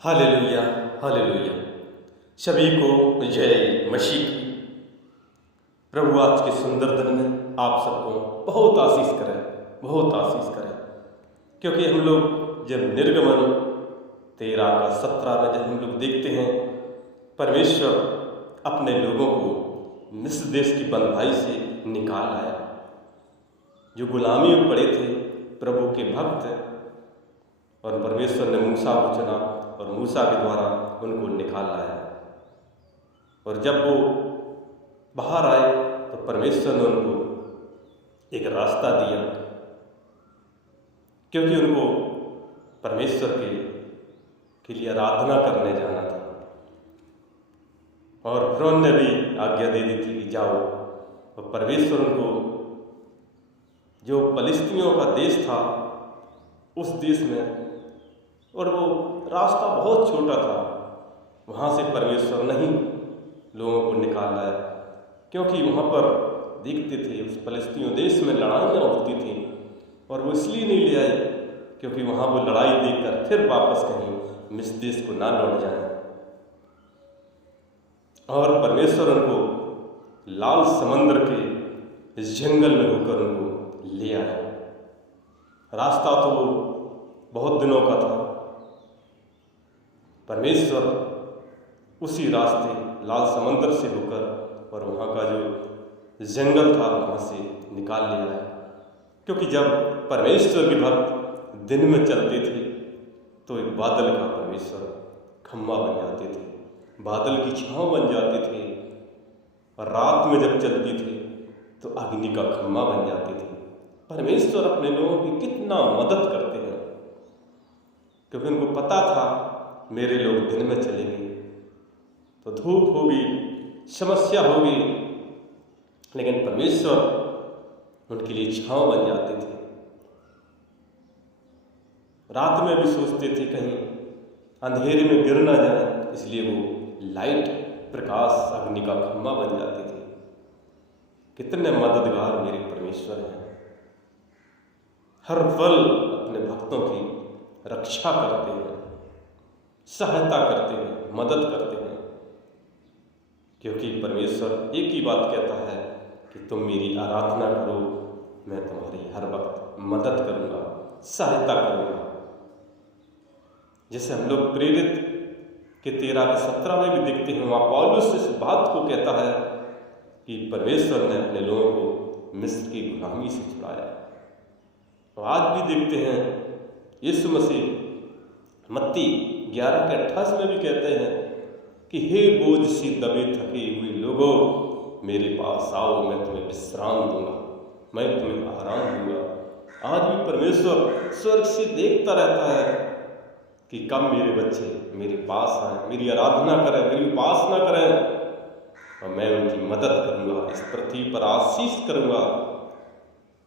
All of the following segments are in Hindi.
Hallelujah, hallelujah. सभी को जय मसीह की। प्रभु आज के सुंदर दिन में आप सबको बहुत आशीष करें, बहुत आशीष करें। क्योंकि हम लोग जब निर्गमन 13 का 17 में जब हम लोग देखते हैं, परमेश्वर अपने लोगों को मिस्र देश की बंधुआई से निकाल आया। जो गुलामी में पड़े थे प्रभु के भक्त, और परमेश्वर ने मूसा को चुना और मूसा के द्वारा उनको निकाल लाया। और जब वो बाहर आए तो परमेश्वर ने उनको एक रास्ता दिया, क्योंकि उनको परमेश्वर के लिए आराधना करने जाना था। और फिरौन ने भी आज्ञा दे दी थी कि जाओ। और परमेश्वर उनको जो फलिस्तीनियों का देश था उस देश में, और वो रास्ता बहुत छोटा था, वहाँ से परमेश्वर नहीं लोगों को निकाल लाया। क्योंकि वहाँ पर देखते थे उस फलिस्तीनियों देश में लड़ाइयाँ होती थी, और वो इसलिए नहीं ले आए क्योंकि वहाँ वो लड़ाई देखकर फिर वापस कहीं मिस्र देश को ना लौट जाए। और परमेश्वर उनको लाल समंदर के इस जंगल में होकर उनको ले आया। रास्ता तो बहुत दिनों का था। परमेश्वर उसी रास्ते लाल समंदर से होकर और वहाँ का जो जंगल था वहाँ से निकाल ले आया। क्योंकि जब परमेश्वर के भक्त दिन में चलते थे तो एक बादल का परमेश्वर खम्भा बन जाते थे, बादल की छाँव बन जाते थे। और रात में जब चलती थे तो अग्नि का खम्भा बन जाते थे। परमेश्वर अपने लोगों की कितना मदद करते हैं, क्योंकि उनको पता था मेरे लोग दिन में चलेंगे तो धूप होगी, समस्या होगी, लेकिन परमेश्वर उनके लिए छांव बन जाते थे। रात में भी सोचते थे कहीं अंधेरे में गिर ना जाए, इसलिए वो लाइट प्रकाश अग्नि का खम्भा बन जाते थे। कितने मददगार मेरे परमेश्वर हैं। हर पल अपने भक्तों की रक्षा करते हैं, सहायता करते हैं, मदद करते हैं। क्योंकि परमेश्वर एक ही बात कहता है कि तुम मेरी आराधना करो, मैं तुम्हारी हर वक्त मदद करूंगा, सहायता करूंगा। जैसे हम लोग प्रेरित के 13 के 17 में भी देखते हैं, वहाँ पौलुस इस बात को कहता है कि परमेश्वर ने अपने लोगों को मिस्र की गुलामी से छुड़ाया। तो आज भी देखते हैं यीशु मसीह मत्ती 11 के 28 में भी कहते हैं कि हे बोझ सी दबे थके हुए लोगों, मेरे पास आओ, मैं तुम्हें विश्राम दूंगा, मैं तुम्हें आराम दूंगा। आज भी परमेश्वर स्वर्ग से देखता रहता है कि कब मेरे बच्चे मेरे पास आए, मेरी आराधना करें, मेरी उपासना करें, और मैं उनकी मदद करूंगा, इस पृथ्वी पर आशीष करूंगा।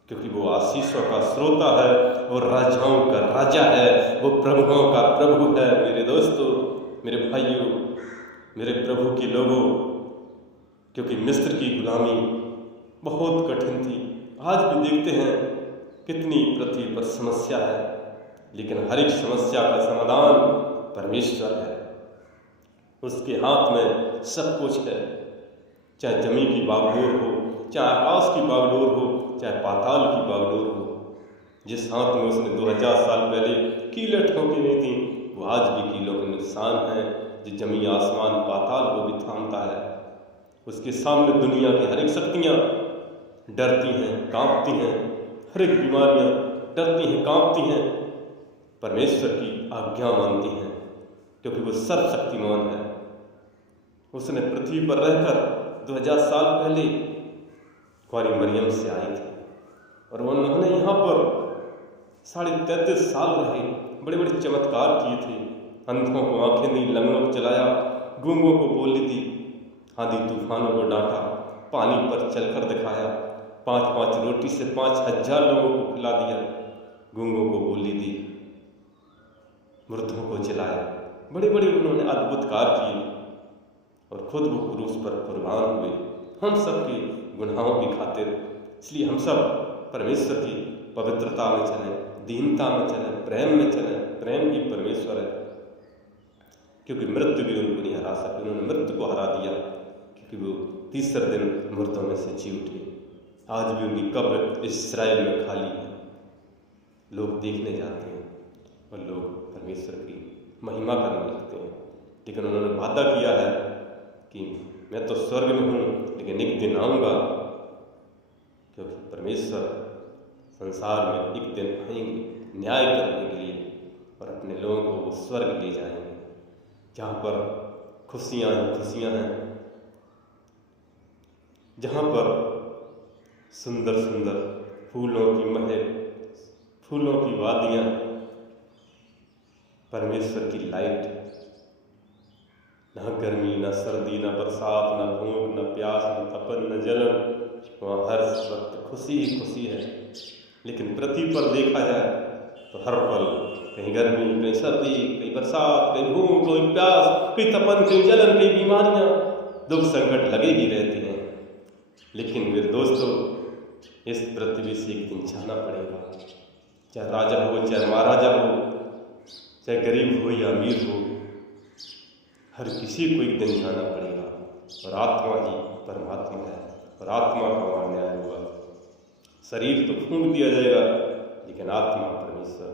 क्योंकि वो आशीषों का श्रोता है, वो राजाओं का राजा है, वो प्रभुओं का प्रभु है। मेरे दोस्तों, मेरे भाइयों, मेरे प्रभु के लोगों, क्योंकि मिस्र की गुलामी बहुत कठिन थी। आज भी देखते हैं कितनी पृथ्वी पर समस्या है, लेकिन हर एक समस्या का समाधान परमेश्वर है। उसके हाथ में सब कुछ है। चाहे जमीन की बागडोर हो, चाहे आकाश की बागडोर हो, चाहे पाताल की बागडोर हो। जिस हाथ में उसने 2000 साल पहले कीलें ठोकी नहीं थी, वो आज भी कीलों के निशान है, जो जमीन आसमान पाताल को भी थामता है। उसके सामने दुनिया की हर एक शक्तियाँ डरती हैं, कांपती हैं, हर एक बीमारियाँ डरती हैं, कांपती हैं, परमेश्वर की आज्ञा मानती हैं, क्योंकि वो सर्वशक्तिमान है। उसने पृथ्वी पर रहकर 2000 साल पहले कुंवारी मरियम से आई थी, और उन्होंने यहाँ पर 33.5 साल रहे, बड़े बड़े चमत्कार किए थे। अंधों को आंखें दी, लंगड़ों को चलाया, गूंगों को बोली दी, आंधी तूफानों को डांटा, पानी पर चलकर दिखाया, 5-5 रोटी से 5000 लोगों को खिला दिया, गूंगों को बोली दी, मृतों को चलाया। बड़े बड़े उन्होंने अद्भुत कार्य किए, और खुद वो क्रूस पर कुर्बान हुए हम सब के गुनाहों की खातिर। इसलिए हम सब परमेश्वर की पवित्रता में चलें, दीनता में चलें, प्रेम में चलें। प्रेम ही परमेश्वर है। क्योंकि मृत्यु भी उनको नहीं हरा सकी। उन्होंने मृत्यु को हरा दिया क्योंकि वो तीसरे दिन मुर्दों में से जी उठे। आज भी उनकी कब्र इस्राएल में खाली है। लोग देखने जाते हैं और लोग परमेश्वर की महिमा करने लगते हैं, लेकिन उन्होंने वादा किया है कि मैं तो स्वर्ग में हूँ लेकिन एक दिन आऊँगा, क्योंकि परमेश्वर संसार में एक दिन आएंगे न्याय करने के लिए और अपने लोगों को वो स्वर्ग ले जाएंगे, जहाँ पर खुशियाँ हैं, जहाँ पर सुंदर सुंदर फूलों की महक, फूलों की वादियाँ, परमेश्वर की लाइट, ना गर्मी ना सर्दी ना बरसात ना भूख ना प्यास ना तपन न जलन, वहाँ हर वक्त खुशी ही खुशी है। लेकिन पृथ्वी पर देखा जाए तो हर पल कहीं गर्मी, कहीं सर्दी, कहीं बरसात, कहीं भूख, कहीं प्यास, कहीं तपन, कहीं जलन, कहीं बीमारियाँ, दुख संकट लगे ही रहते हैं। लेकिन मेरे दोस्तों, इस पृथ्वी से एक दिन जाना पड़ेगा। चाहे राजा हो, चाहे महाराजा हो, चाहे गरीब हो या अमीर हो, हर किसी को एक दिन जाना पड़ेगा। और आत्मा ही परमात्मा है और आत्मा का वहाँ न्याय होगा। शरीर तो फूंक दिया जाएगा, लेकिन आत्मा परमेश्वर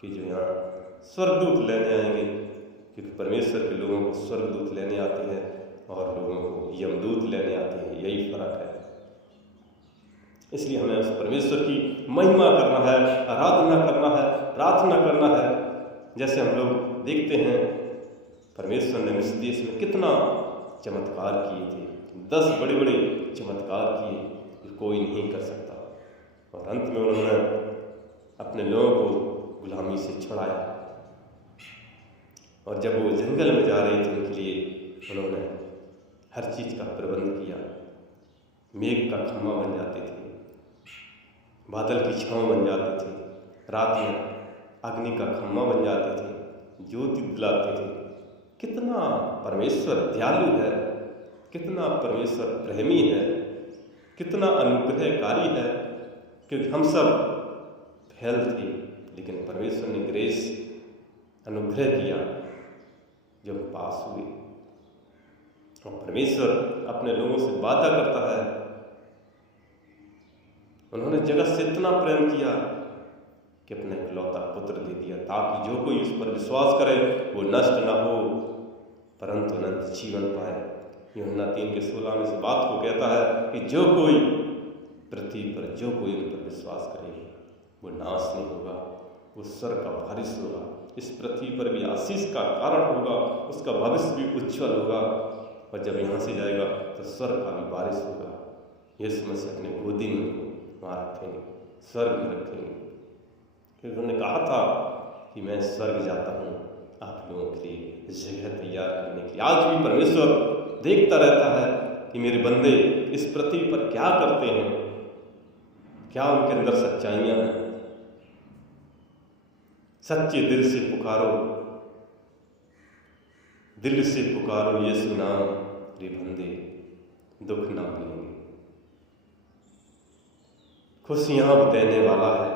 की जो यहाँ स्वर्गदूत लेने आएंगे, क्योंकि परमेश्वर के लोगों को स्वर्गदूत लेने आते हैं और लोगों को यमदूत लेने आते हैं। यही फर्क है। इसलिए हमें उस परमेश्वर की महिमा करना है, आराधना करना है, प्रार्थना करना है। जैसे हम लोग देखते हैं परमेश्वर ने मिस्र देश में कितना चमत्कार किए थे, 10 बड़े बड़े चमत्कार किए, कोई नहीं कर सकता। और अंत में उन्होंने अपने लोगों को गुलामी से छुड़ाया। और जब वो जंगल में जा रहे थे उनके लिए, उन्होंने हर चीज़ का प्रबंध किया। मेघ का खम्मा बन जाते थे, बादल की छाँव बन जाते थे, रात में अग्नि का खम्मा बन जाते थे, ज्योति दिलाते थे। कितना परमेश्वर दयालु है, कितना परमेश्वर प्रेमी है, कितना अनुग्रहकारी है। क्योंकि हम सब फैल थे, लेकिन परमेश्वर ने ग्रेस अनुग्रह किया जब पास हुए। और परमेश्वर अपने लोगों से वादा करता है। उन्होंने जगत से इतना प्रेम किया कि अपना इकलौता पुत्र दे दिया, ताकि जो कोई उस पर विश्वास करे वो नष्ट न हो परंतु अनंत जीवन पाए। यूहन्ना 3:16 में इस बात को कहता है कि जो कोई पृथ्वी पर, जो कोई उन पर विश्वास करेगा वो नाश नहीं होगा, वो स्वर्ग का वारिस होगा, इस पृथ्वी पर भी आशीष का कारण होगा, उसका भविष्य भी उज्ज्वल होगा। और जब यहाँ से जाएगा तो स्वर्ग का भी वारिस होगा। यीशु मसीह अपने गोदी में उनको वहाँ रखेंगे, स्वर्ग में रखेंगे। क्योंकि उन्होंने कहा था कि मैं स्वर्ग जाता हूँ आप लोगों के लिए जगह तैयार करने के लिए। आज भी परमेश्वर देखता रहता है कि मेरे बंदे इस पृथ्वी पर क्या करते हैं, क्या उनके अंदर सच्चाइयाँ हैं। सच्चे दिल से पुकारो, दिल से पुकारो यीशु नाम, रे बंदे दुख ना मिलेंगे। खुशियाँ देने वाला है,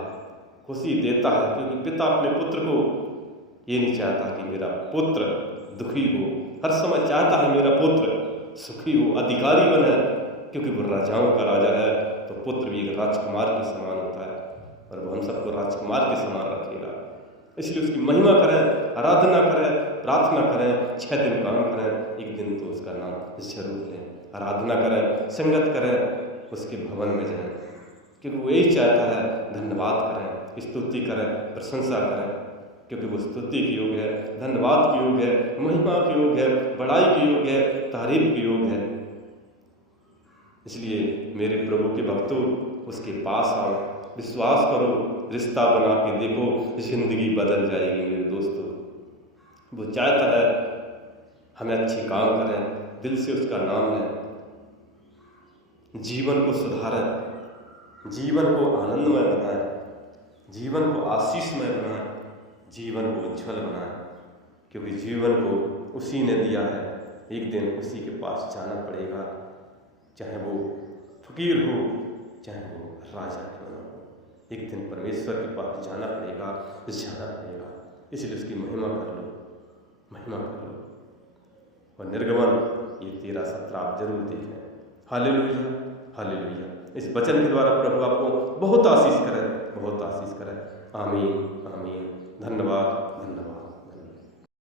खुशी देता है, क्योंकि पिता अपने पुत्र को ये नहीं चाहता कि मेरा पुत्र दुखी हो। हर समय चाहता है मेरा पुत्र सुखी हो, अधिकारी बने, क्योंकि वो राजाओं का राजा है। तो पुत्र भी एक राजकुमार के समान होता है और वो हम सबको राजकुमार के समान रखेगा। इसलिए उसकी महिमा करें, आराधना करें, प्रार्थना करें, 6 दिन काम करें, एक दिन तो उसका नाम जरूर लें। आराधना करें, संगत करें, उसके भवन में जाएं, क्योंकि वो यही चाहता है। धन्यवाद करें, स्तुति करें, प्रशंसा करें, क्योंकि वो स्तुति के योग है, धन्यवाद के योग है, महिमा के योग है, बड़ाई के योग है, तारीफ के योग है। इसलिए मेरे प्रभु के भक्तों, उसके पास आओ, विश्वास करो, रिश्ता बना के देखो, जिंदगी बदल जाएगी मेरे दोस्तों। वो चाहता है हमें अच्छे काम करें, दिल से उसका नाम लें, जीवन को सुधारें, जीवन को आनंदमय बनाएं, जीवन को आशीषमय बनाएं, जीवन को उज्ज्वल बनाएं, क्योंकि जीवन को उसी ने दिया है। एक दिन उसी के पास जाना पड़ेगा, चाहे वो फकीर हो, चाहे वो राजा क्यों ना हो। एक दिन परमेश्वर के पास जाना पड़ेगा। इसलिए उसकी महिमा कर लो, महिमा कर लो। और निर्गमन ये 13-17 आप जरूर देखें। Hallelujah, hallelujah. इस वचन के द्वारा प्रभु आपको बहुत आशीष करे, बहुत आशीष करे। आमीन, आमीन। धन्यवाद।